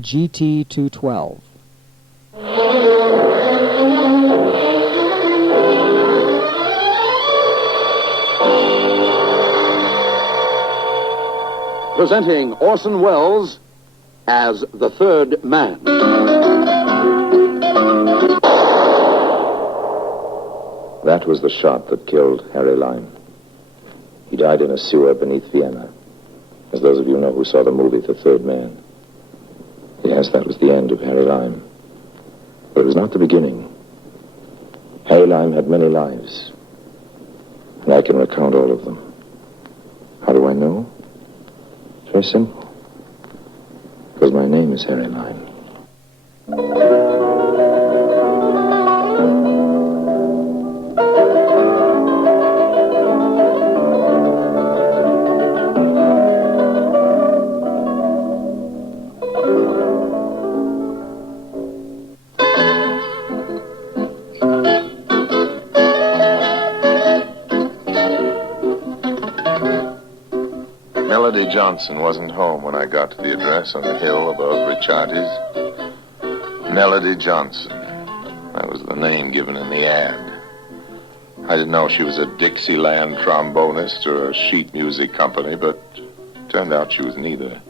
GT212. Presenting Orson Welles as the Third Man. That was the shot that killed Harry Lime. He died in a sewer beneath Vienna. As those of you know who saw the movie The Third Man. Yes, that was the end of Harry Lime. But it was not the beginning. Harry Lime had many lives. And I can recount all of them. How do I know? It's very simple. Because my name is Harry Lime. Melody Johnson wasn't home when I got to the address on the hill above Ricciardi's. Melody Johnson. That was the name given in the ad. I didn't know she was a Dixieland trombonist or a sheet music company, but turned out she was neither.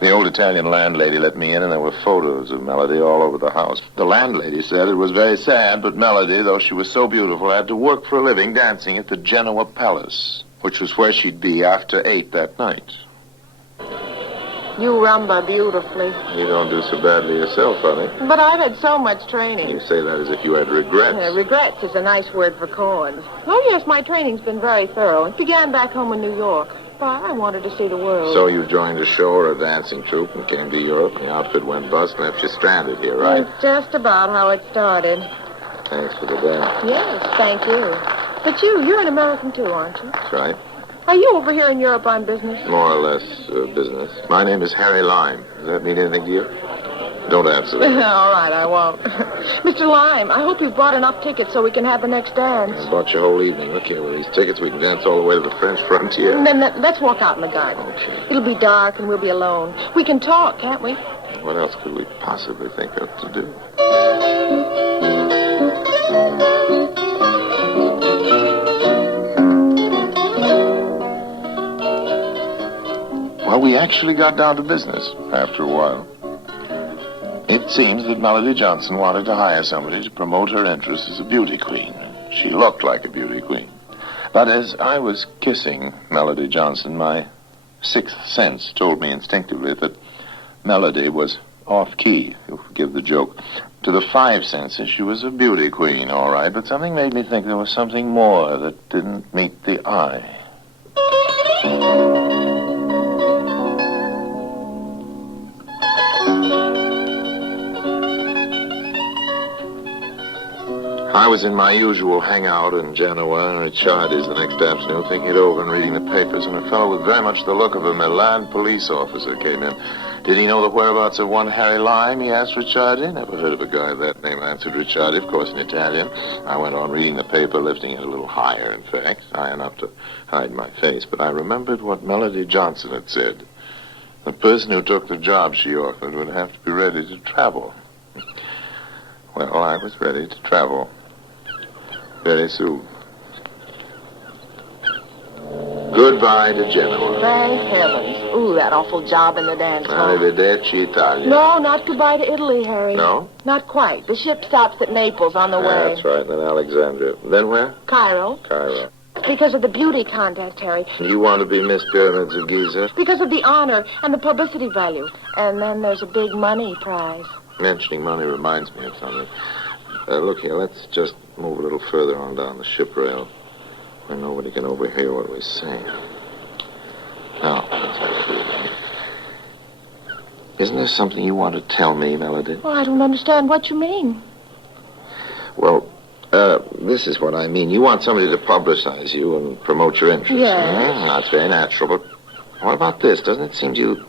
The old Italian landlady let me in, and there were photos of Melody all over the house. The landlady said it was very sad, but Melody, though she was so beautiful, had to work for a living dancing at the Genoa Palace, which was where she'd be after 8 that night. You rumba beautifully. You don't do so badly yourself, honey. But I've had so much training. You say that as if you had regrets. Regrets is a nice word for chords. Oh, yes, my training's been very thorough. It began back home in New York. But I wanted to see the world. So you joined a show or a dancing troupe and came to Europe. The outfit went bust and left you stranded here, right? That's just about how it started. Thanks for the dance. Yes, thank you. But you're an American too, aren't you? That's right. Are you over here in Europe on business? More or less business. My name is Harry Lime. Does that mean anything to you? Don't answer that. All right, I won't. Mr. Lime, I hope you've bought enough tickets so we can have the next dance. I bought your whole evening. Look here, with these tickets, we can dance all the way to the French frontier. And then let's walk out in the garden. Okay. It'll be dark and we'll be alone. We can talk, can't we? What else could we possibly think of to do? Well, we actually got down to business after a while. It seems that Melody Johnson wanted to hire somebody to promote her interest as a beauty queen. She looked like a beauty queen. But as I was kissing Melody Johnson, my sixth sense told me instinctively that Melody was off-key, you'll forgive the joke. To the five senses, she was a beauty queen, all right, but something made me think there was something more that didn't meet the eye. I was in my usual hangout in Genoa and Ricciardi's the next afternoon, thinking it over and reading the papers, when a fellow with very much the look of a Milan police officer came in. Did he know the whereabouts of one Harry Lime? He asked Ricciardi. Never heard of a guy of that name, answered Ricciardi, of course in Italian. I went on reading the paper, lifting it a little higher, in fact, high enough to hide my face. But I remembered what Melody Johnson had said. The person who took the job she offered would have to be ready to travel. Well, I was ready to travel. Very soon. Goodbye to Genoa. Thank heavens. Ooh, that awful job in the dance hall. Arrivederci, Italia. No, not goodbye to Italy, Harry. No? Not quite. The ship stops at Naples on the way. That's right, then Alexandria. Then where? Cairo. Cairo. Because of the beauty contest, Harry. You want to be Miss Pyramids of Giza? Because of the honor and the publicity value. And then there's a big money prize. Mentioning money reminds me of something. Look here, let's just move a little further on down the ship rail where nobody can overhear what we say. Now, let's have a clue. Isn't there something you want to tell me, Melody? Well, I don't understand what you mean. Well, this is what I mean. You want somebody to publicize you and promote your interests. Yes. That's very natural, but what about this? Doesn't it seem to you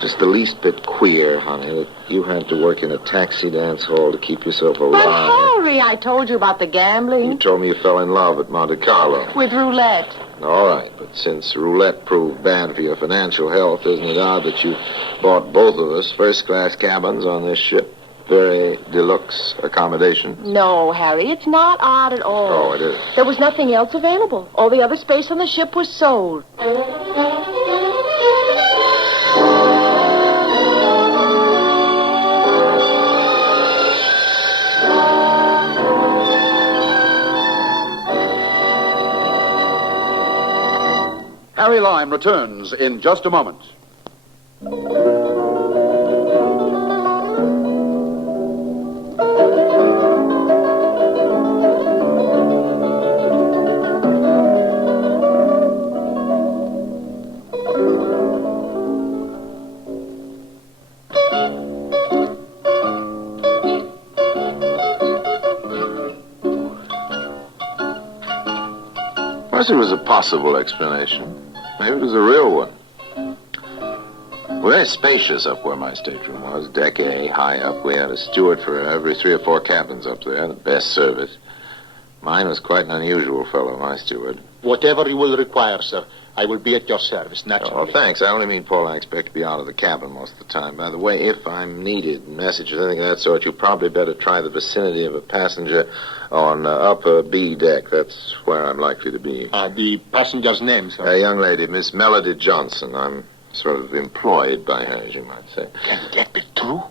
just the least bit queer, honey, that you had to work in a taxi dance hall to keep yourself alive? But, Harry, I told you about the gambling. You told me you fell in love at Monte Carlo. With roulette. All right, but since roulette proved bad for your financial health, isn't it odd that you bought both of us first-class cabins on this ship? Very deluxe accommodation. No, Harry, it's not odd at all. Oh, it is. There was nothing else available. All the other space on the ship was sold. Harry Lime returns in just a moment. Perhaps it was a possible explanation. Maybe it was a real one. We're very spacious up where my stateroom was. Deck A, high up. We had a steward for every 3 or 4 cabins up there. The best service. Mine was quite an unusual fellow, my steward. Whatever you will require, sir, I will be at your service, naturally. Oh, thanks. I only mean, Paul, I expect to be out of the cabin most of the time. By the way, if I'm needed, messages, anything of that sort, you probably better try the vicinity of a passenger on upper B deck. That's where I'm likely to be. The passenger's name, sir? A young lady, Miss Melody Johnson. I'm sort of employed by her, as you might say. Can that be true?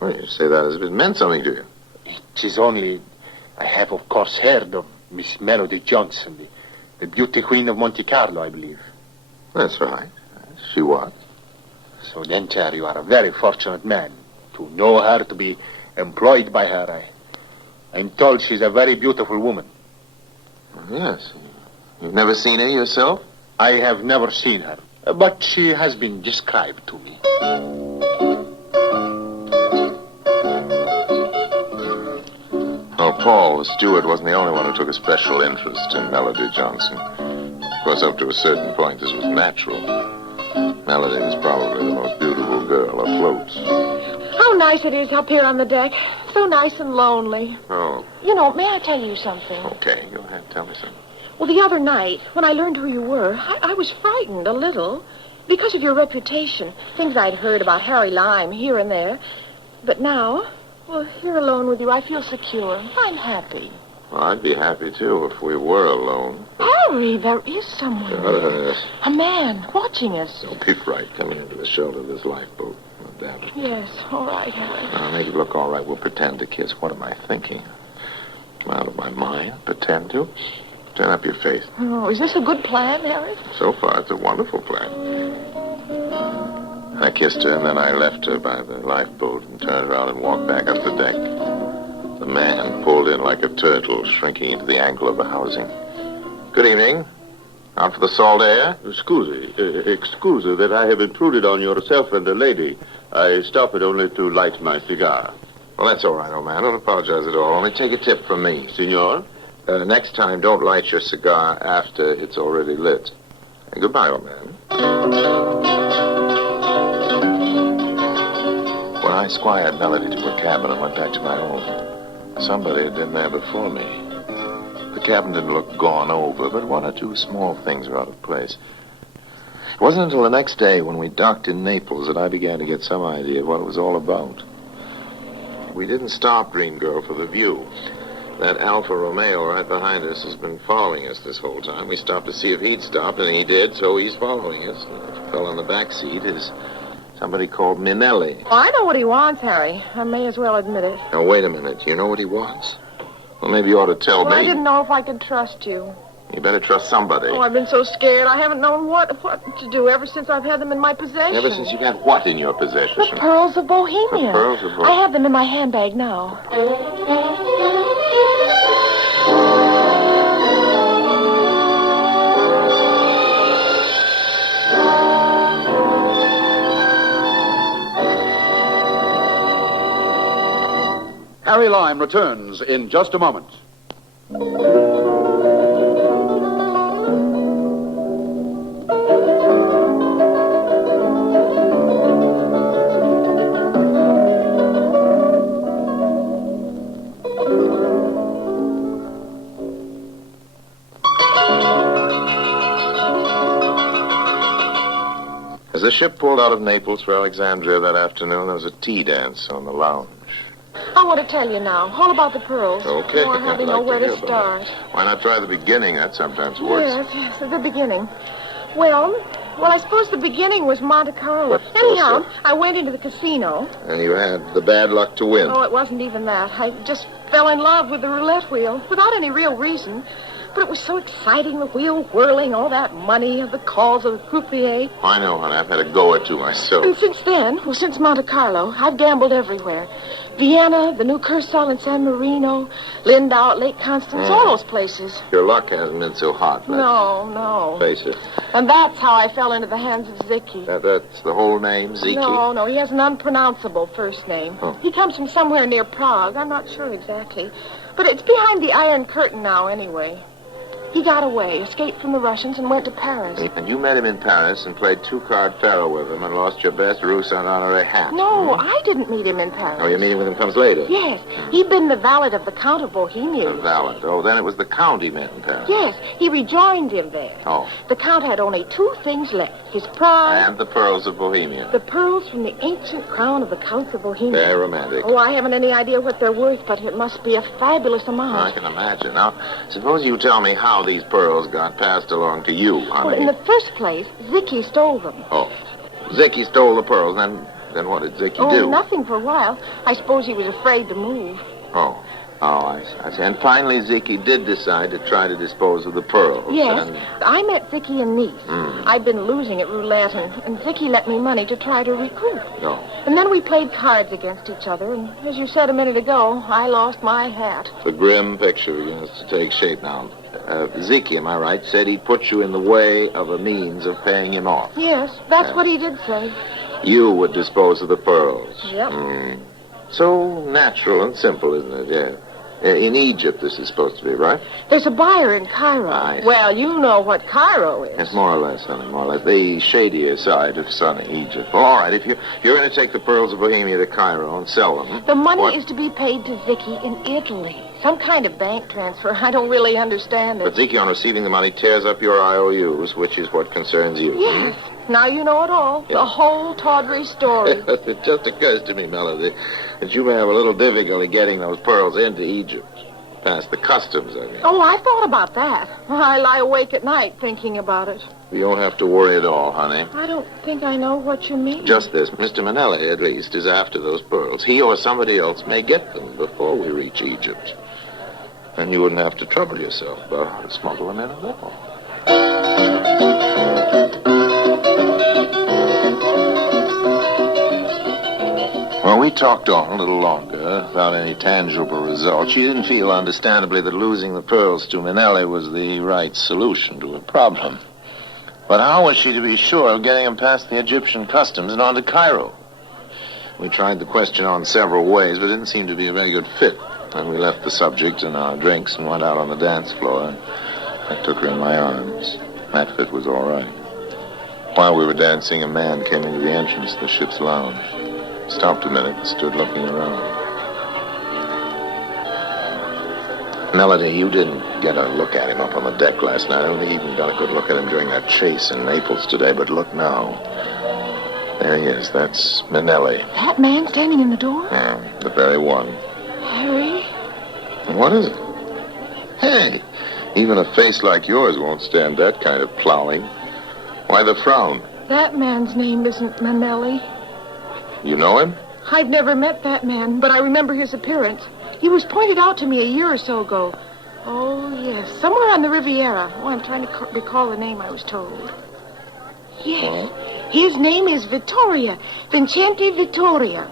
Well, you say that as if it meant something to you. It is only... I have, of course, heard of Miss Melody Johnson, the beauty queen of Monte Carlo, I believe. That's right. She was. So then, sir, you are a very fortunate man to know her, to be employed by her. I'm told she's a very beautiful woman. Yes. You've never seen her yourself? I have never seen her, but she has been described to me. Well, Paul, the steward, wasn't the only one who took a special interest in Melody Johnson. Of course, up to a certain point, this was natural. Melody was probably the most beautiful girl afloat. How nice it is up here on the deck. So nice and lonely. Oh, You know, may I tell you something? okay. Go ahead. Tell me something. Well, the other night, when I learned who you were, I was frightened a little. Because of your reputation. Things I'd heard about Harry Lime here and there. But now, well, here alone with you, I feel secure. I'm happy. Well, I'd be happy, too, if we were alone. Harry, there is someone. Yes. A man watching us. Don't be frightened. Come here to the shelter of this lifeboat. Oh, damn it. Yes, all right, Harry. I'll make it look all right. We'll pretend to kiss. What am I thinking? I'm out of my mind. Pretend to. Turn up your face. Oh, is this a good plan, Harry? So far, it's a wonderful plan. I kissed her, and then I left her by the lifeboat and turned around and walked back up the deck. The man pulled in like a turtle, shrinking into the angle of the housing. Good evening. Out for the salt air? Excuse that I have intruded on yourself and the lady. I stopped only to light my cigar. Well, that's all right, old man. Don't apologize at all. Only take a tip from me. Senor? Next time, don't light your cigar after it's already lit. And goodbye, old man. When I squired Melody to her cabin and went back to my own, somebody had been there before me. The cabin didn't look gone over, but 1 or 2 small things were out of place. It wasn't until the next day when we docked in Naples that I began to get some idea of what it was all about. We didn't stop, Green Girl, for the view. That Alfa Romeo right behind us has been following us this whole time. We stopped to see if he'd stopped, and he did, so he's following us. The fellow in the back seat is somebody called Minelli. Oh, I know what he wants, Harry. I may as well admit it. Now, wait a minute. You know what he wants? Well, maybe you ought to tell Well, me. I didn't know if I could trust you. You better trust somebody. Oh, I've been so scared. I haven't known what to do ever since I've had them in my possession. Ever since you've had what in your possession? The pearls of Bohemia. The pearls of Bohemia. I have them in my handbag now. Harry Lime returns in just a moment. the ship pulled out of Naples for Alexandria that afternoon, there was a tea dance on the lounge. I want to tell you now, all about the pearls. Okay. Or hardly know where to start. Why not try the beginning? That sometimes works. Yes, the beginning. Well, I suppose the beginning was Monte Carlo. Anyhow, I went into the casino. And you had the bad luck to win. Oh, it wasn't even that. I just fell in love with the roulette wheel without any real reason. But it was so exciting, the wheel whirling, all that money, the calls of the croupier. I know, honey. I've had a go or two myself. And since then, since Monte Carlo, I've gambled everywhere. Vienna, the new Kursaal in San Marino, Lindau at Lake Constance, all those places. Your luck hasn't been so hot. No. Face it. And that's how I fell into the hands of Zicki. That's the whole name, Ziki? No, he has an unpronounceable first name. Oh. He comes from somewhere near Prague. I'm not sure exactly. But it's behind the Iron Curtain now, anyway. He got away, escaped from the Russians, and went to Paris. And you met him in Paris and played two-card faro with him and lost your best Rousseau honorary hat. No, I didn't meet him in Paris. Oh, your meeting with him comes later? Yes. He'd been the valet of the Count of Bohemia. The valet. Oh, then it was the Count he met in Paris. Yes, he rejoined him there. Oh. The Count had only two things left. His prize. And the pearls of Bohemia. The pearls from the ancient crown of the Counts of Bohemia. Very romantic. Oh, I haven't any idea what they're worth, but it must be a fabulous amount. I can imagine. Now, suppose you tell me how these pearls got passed along to you, honey. Well, in the first place, Zicki stole them. Oh. Zicki stole the pearls. Then what did Zicki do? Oh, nothing for a while. I suppose he was afraid to move. Oh, I see. And finally, Zicki did decide to try to dispose of the pearls. Yes. And... I met Zicki in Nice. I'd been losing at roulette, and Zicki lent me money to try to recoup. Oh. And then we played cards against each other, and as you said a minute ago, I lost my hat. The grim picture begins to take shape now. Zicki, am I right, said he put you in the way of a means of paying him off. Yes, that's what he did say. You would dispose of the pearls. Yep. So natural and simple, isn't it? Yeah. In Egypt, this is supposed to be, right? There's a buyer in Cairo. I see. Well, you know what Cairo is. It's more or less, honey, more or less. The shadier side of sunny Egypt. Well, all right, if you're going to take the pearls of Bohemia to Cairo and sell them... The money is to be paid to Zicki in Italy. Some kind of bank transfer. I don't really understand it. But Zicki, on receiving the money, tears up your IOUs, which is what concerns you. Yes. Now you know it all. Yeah. The whole tawdry story. It just occurs to me, Melody, that you may have a little difficulty getting those pearls into Egypt. Past the customs, I mean. Oh, I thought about that. I lie awake at night thinking about it. You don't have to worry at all, honey. I don't think I know what you mean. Just this. Mr. Manelli, at least, is after those pearls. He or somebody else may get them before we reach Egypt. And you wouldn't have to trouble yourself about how to smuggle them in at all. Well, we talked on a little longer without any tangible result. She didn't feel, understandably, that losing the pearls to Manelli was the right solution to her problem. But how was she to be sure of getting them past the Egyptian customs and on to Cairo? We tried the question on several ways, but it didn't seem to be a very good fit. And we left the subject and our drinks and went out on the dance floor. And I took her in my arms. That fit was all right. While we were dancing, a man came into the entrance of the ship's lounge. Stopped a minute and stood looking around. Melody, you didn't get a look at him up on the deck last night. I don't think you even got a good look at him during that chase in Naples today, but look now. There he is. That's Manelli. That man standing in the door? The very one. Harry? What is it? Hey, even a face like yours won't stand that kind of plowing. Why the frown? That man's name isn't Manelli. You know him? I've never met that man, but I remember his appearance. He was pointed out to me a year or so ago. Oh, yes, somewhere on the Riviera. Oh, I'm trying to recall the name I was told. Yes, his name is Vittoria. Vincente Vittoria.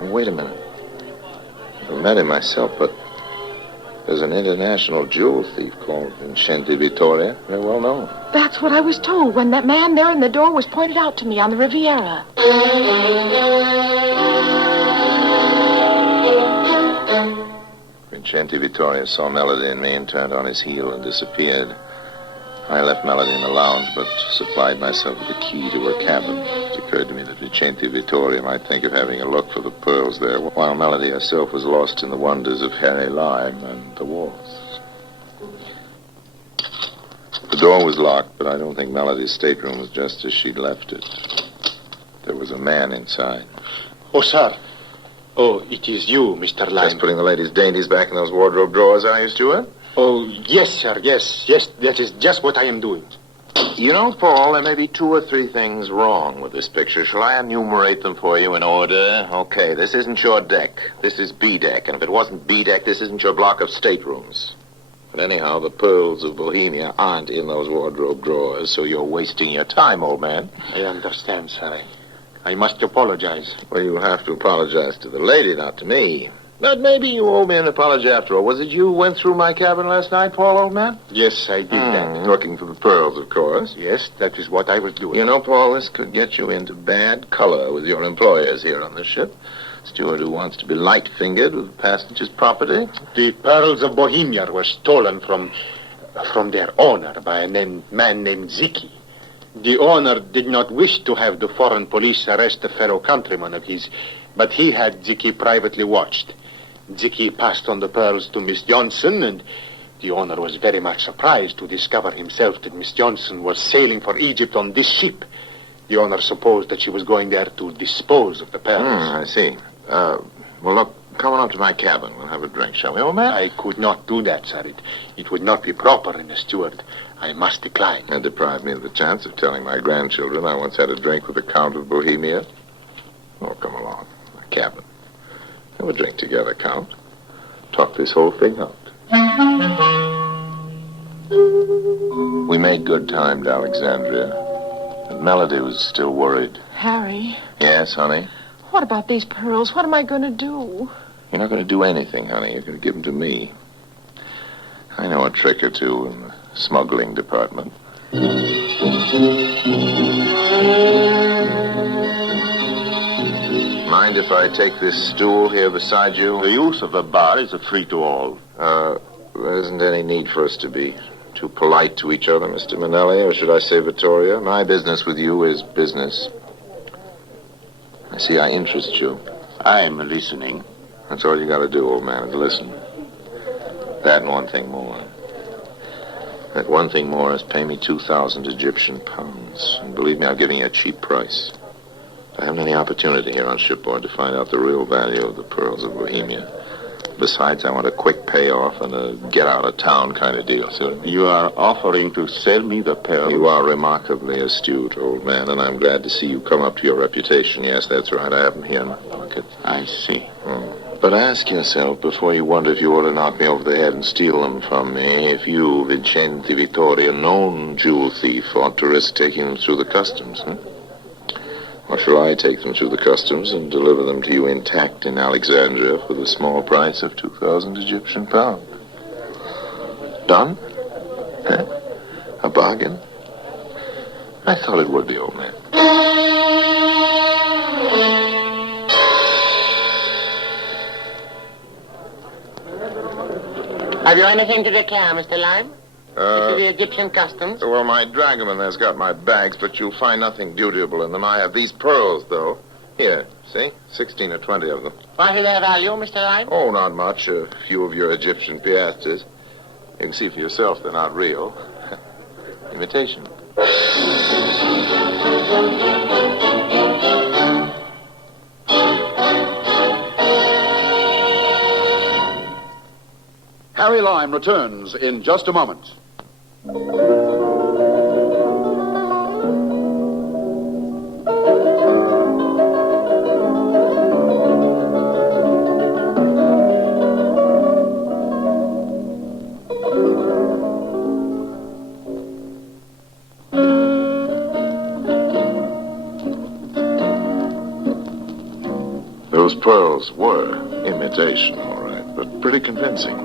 Wait a minute. I met him myself, but there's an international jewel thief called Vincente Vittoria. Very well known. That's what I was told when that man there in the door was pointed out to me on the Riviera. Vincente Vittoria saw Melody and me and turned on his heel and disappeared. I left Melody in the lounge, but supplied myself with the key to her cabin. It occurred to me that Vincente Vittoria might think of having a look for the pearls there, while Melody herself was lost in the wonders of Harry Lime and the waltz. The door was locked, but I don't think Melody's stateroom was just as she'd left it. there was a man inside. Oh, sir. Oh, it is you, Mr. Lime. Just putting the ladies' dainties back in those wardrobe drawers, are you, Stuart? Oh, yes, sir, yes. Yes, that is just what I am doing. You know, Paul, there may be 2 or 3 things wrong with this picture. Shall I enumerate them for you in order? Okay, this isn't your deck. This is B deck. And if it wasn't B deck, this isn't your block of staterooms. But anyhow, the pearls of Bohemia aren't in those wardrobe drawers, so you're wasting your time, old man. I understand, sir. I must apologize. Well, you have to apologize to the lady, not to me. But maybe you owe me an apology after all. Was it you who went through my cabin last night, Paul, old man? Yes, I did that. Looking for the pearls, of course. Yes, that is what I was doing. You know, Paul, this could get you into bad color with your employers here on the ship. Steward who wants to be light-fingered with passengers' property. The pearls of Bohemia were stolen from their owner by a man named Ziki. The owner did not wish to have the foreign police arrest a fellow countryman of his, but he had Ziki privately watched. Ziki passed on the pearls to Miss Johnson, and the owner was very much surprised to discover himself that Miss Johnson was sailing for Egypt on this ship. The owner supposed that she was going there to dispose of the pearls. I see. Well, look, come on up to my cabin. We'll have a drink, shall we, old man? I could not do that, sir. It would not be proper in a steward. I must decline. That deprived me of the chance of telling my grandchildren I once had a drink with the Count of Bohemia. Oh, come along. My cabin. Have a drink together, Count. Talk this whole thing out. We made good time to Alexandria. But Melody was still worried. Harry, Yes, honey? what about these pearls? What am I going to do? You're not going to do anything, honey. You're going to give them to me. I know a trick or two in the smuggling department. Mind if I take this stool here beside you? The use of a bar is a free-to-all. There isn't any need for us to be too polite to each other, Mr. Manelli, or should I say Vittoria? My business with you is business. I see I interest you. I'm listening. That's all you got to do, old man, is listen. That and one thing more. That one thing more is pay me 2,000 Egyptian pounds. And believe me, I'll give you a cheap price. I haven't any opportunity here on shipboard to find out the real value of the pearls of Bohemia. Besides, I want a quick payoff and a get-out-of-town kind of deal, sir. You are offering to sell me the pearls? You are remarkably astute, old man, and I'm glad to see you come up to your reputation. Yes, that's right. I have them here in my pocket. I see. But ask yourself, before you wonder if you ought to knock me over the head and steal them from me, if you, Vincenti Vittoria, known jewel thief, ought to risk taking them through the customs, huh? Or shall I take them through the customs and deliver them to you intact in Alexandria for the small price of 2,000 Egyptian pounds? Done? Huh? A bargain? I thought it would be, old man. Have you anything to declare, Mr. Lime? To the Egyptian customs? Well, my dragoman there's got my bags, but you'll find nothing dutiable in them. I have these pearls, though. Here, see? 16 or 20 of them. What is their value, Mr. Lime? Oh, not much. A few of your Egyptian piastres. You can see for yourself they're not real. Imitation. Harry Lime returns in just a moment. Those pearls were imitation, all right, but pretty convincing.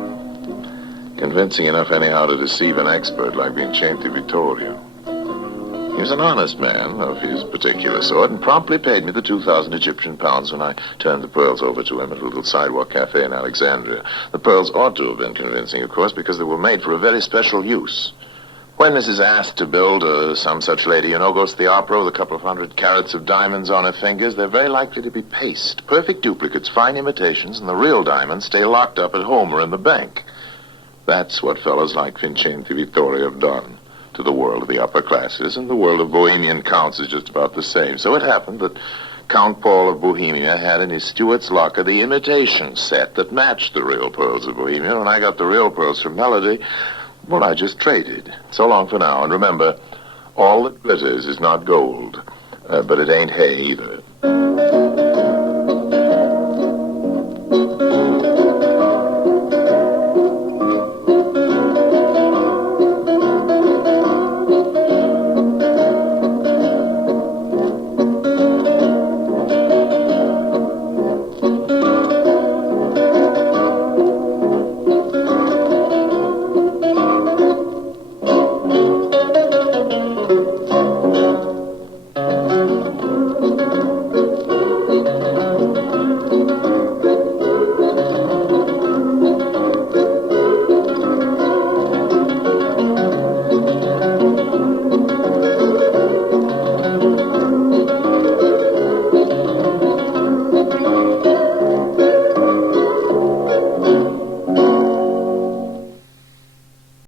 Convincing enough anyhow to deceive an expert like Vincenti Vittorio. He was an honest man of his particular sort and promptly paid me the 2,000 Egyptian pounds when I turned the pearls over to him at a little sidewalk cafe in Alexandria. The pearls ought to have been convincing, of course, because they were made for a very special use. When Mrs. asked to build some such lady, goes to the opera with a couple of 100 carats of diamonds on her fingers, they're very likely to be paste, perfect duplicates, fine imitations, and the real diamonds stay locked up at home or in the bank. That's what fellows like Vincenti Vittorio have done to the world of the upper classes, and the world of Bohemian counts is just about the same. So it happened that Count Paul of Bohemia had in his steward's locker the imitation set that matched the real pearls of Bohemia. When I got the real pearls from Melody, well, I just traded. So long for now. And remember, all that glitters is not gold, but it ain't hay either.